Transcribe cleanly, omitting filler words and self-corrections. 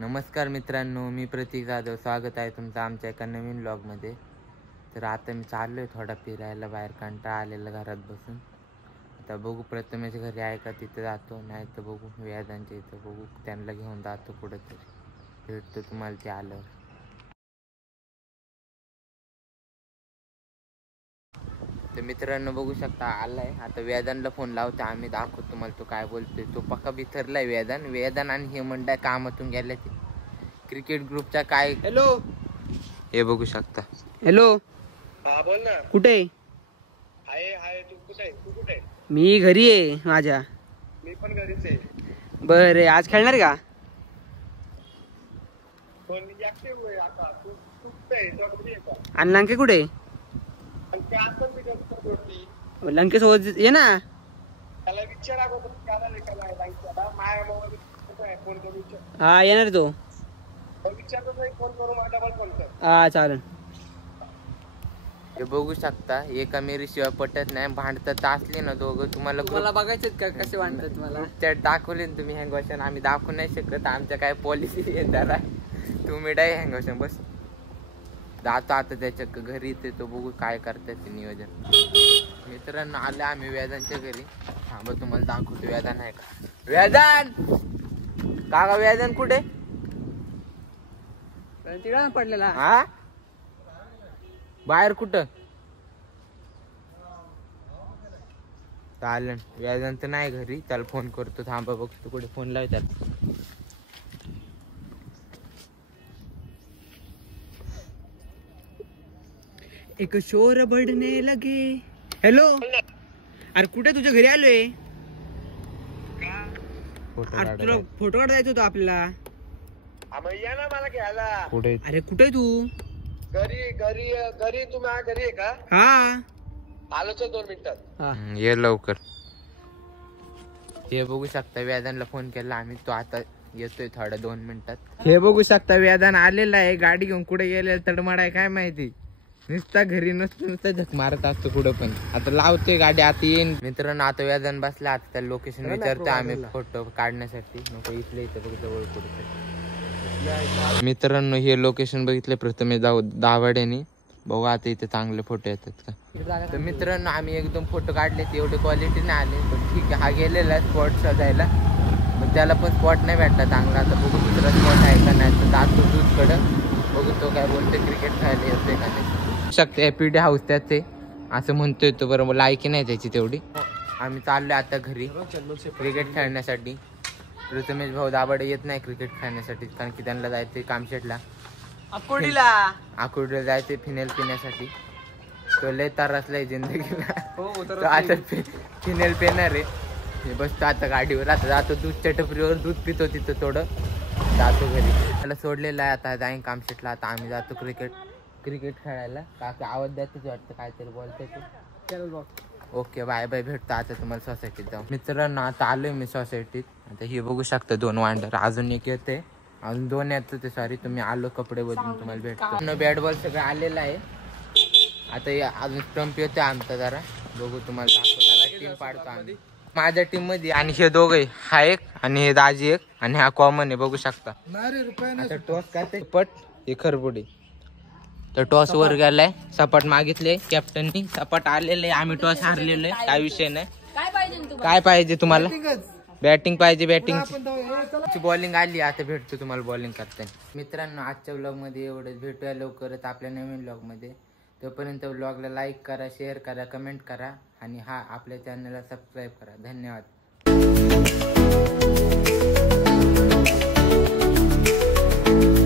नमस्कार मित्रांनो, मी प्रतीक जाधव. स्वागत आहे तुमचं आमच्या एका नवीन व्लॉगमध्ये. तर आता मी चाललो आहे थोडा फिरायला बाहेर, कंटाळा आलेला घरात बसून. आता बघू प्रथमेश घरी आहे का तिथे जातो, नाही तर बघू व्याजांच्या इथं बघू, त्यांना घेऊन जातो कुठंतरी. भेटतो तुम्हाला ते आल्यावर. तर मित्रांनो बघू शकता आलाय. आता वेदांना फोन लावतो आम्ही, दाखवतो तुम्हाला तो काय बोलतोय. तो पक्का बिथरलाय वेदान आणि हे मंडळ कामातून गेले ते क्रिकेट ग्रुपचा काय. हॅलो, हे बघू शकता. हॅलो. हा बोल ना. कुठे आहे तू कुठे आहे? तू कुठे आहे? मी घरी आहे माझ्या. मी पण घरीच आहे. बरं, आज खेळणार का? पण मी ऍक्टिव्ह आहे आता. तू तू कुठे आहे? तू कुठे आहे का? आणि लंके कुठे? आणि त्या पण मी करतो होती. लंके सोबत ये ना. त्याला विचारा अगोदर त्याला विचारला लाईटला माझ्या मोबाईल कुठे आहे? फोन करून विचार. हा, येणार तो. विचारतो नाही, फोन करून मला डबल फोन कर. हा चालेल. हे बघू शकता एका मेरीशिवाय पटत नाही, भांडतात असले ना दोघं. तुम्हाला बघायचं का कसे वाटतात तुम्हाला? त्यात दाखवले ना तुम्ही हँगवशन. आम्ही दाखवू नाही शकत, आमच्या काय पॉलिसी येणार आहे. तुम्ही डाय हँगवशन बस. जातो आता त्याच्या घरी, ते तो बघू काय करतात ते नियोजन. मित्रांनो आले आम्ही व्याजांच्या घरी. थांबा तुम्हाला दाखवतो. व्याजान आहे का? व्याजान काका, व्याजान कुठे? तिकडा पडलेला. हा, बाहेर कुठं? चालन, व्याजान तर नाही घरी. त्याला फोन करतो, थांबा बघतो कुठे. फोन लाव त्याला. एक शोर बडने लगे. हॅलो, अरे कुठे? तुझ्या घरी आलोय. अरे तुला फोटो काढायचा होता आपल्याला. मग या ना मला घ्यायला. कुठे? अरे कुठे तू? घरी घरी घरी. तू माझ्या घरी आहे का? हा, आलोच 2 मिनिटात. ये लवकर. हे बघू शकता व्याजानला फोन केला आम्ही, तो आता येतोय थोड्या 2 मिनिटात. हे बघू शकता व्याजान आलेला आहे. गाडी घेऊन कुठे गेलेला तडमड आहे काय माहिती. नुसता घरी नुसता झक मारत असतो कुठं पण. आता लावतोय गाडी, आता येईन. मित्रांनो आता व्याजान बसला, आता त्या लोकेशन विचारतोय आम्ही फोटो काढण्यासाठी. नको इथले इथं बघ जवळ कुठे. मित्रांनो हे लोकेशन बघितले प्रथमे दावाड्याने. बघू आता इथे चांगले फोटो येतात का. तर मित्रांनो आम्ही एकदम फोटो काढले, एवढे क्वालिटी नाही आले, पण ठीक आहे. हा गेलेला स्पॉट शोधायला, पण त्याला पण स्पॉट नाही भेटला चांगला. आता बघू दुसरा स्पॉट आहे का नाही. तर जातो दूधकडं, बघू तो काय बोलतोय, क्रिकेट खेळायला येतोय का नाही. शकते एपीडी हाऊस त्याचे असं म्हणतोय तो. बरोबर लायकी नाही त्याची तेवढी. आम्ही चाललोय आता घरी क्रिकेट खेळण्यासाठी. प्रथमेश भाऊ दाभाडे येत नाही क्रिकेट खेळण्यासाठी, कारण की त्यांना जायचंय कामशेटला. आकुर्डीला जायचंय फिनेल पिण्यासाठी. तो लय तारसलाय जिंदगीला. तो आता फिनेल पिणार आहे. बसतो आता गाडीवर. आता जातो दूधच्या टपरीवर, दूध पितो तिथं थोडं, जातो घरी. त्याला सोडलेलं आहे, आता जाईन कामशेटला. आता आम्ही जातो क्रिकेट खेळायला. काकी आवाज द्यायच वाटतं, काहीतरी बोलतोय. ओके बाय बाय, भेटतो आता तुम्हाला सोसायटीत जाऊन. मित्रांनो आता आलोय मी सोसायटीत. आता हे बघू शकता 2 वांडर, अजून एक येते, अजून 2 येत होते. सॉरी, तुम्ही आलो कपडे बदलून तुम्हाला भेटतो. बॅट बॉल सगळं आलेलं आहे. आता अजून स्टंप येतोय आमचा जरा, बघू तुम्हाला दाखवतो. टीम पाडतो आम्ही माझ्या टीम मध्ये. आणि हे दोघे, हा एक आणि हे दाजी एक, आणि हा कॉमन आहे बघू शकता. आता टॉस काय पट हे खरबुडी. तर टॉस वर गेलाय, सपाट मागितले कॅप्टननी, सपाट आलेले. आम्ही टॉस हारलेलो आहे, काय विषय नाही. काय पाहिजे तुम्हाला? बॅटिंग पाहिजे. बॅटिंग बॉलिंग आली. आता भेटतो तुम्हाला बॉलिंग करताना. मित्रांनो आजच्या व्लॉग मध्ये एवढंच. भेटूया लवकरच आपल्या नवीन व्लॉग मध्ये. तोपर्यंत व्लॉगला लाईक करा, शेअर करा, कमेंट करा, आणि आपल्या चॅनलला सबस्क्राईब करा. धन्यवाद.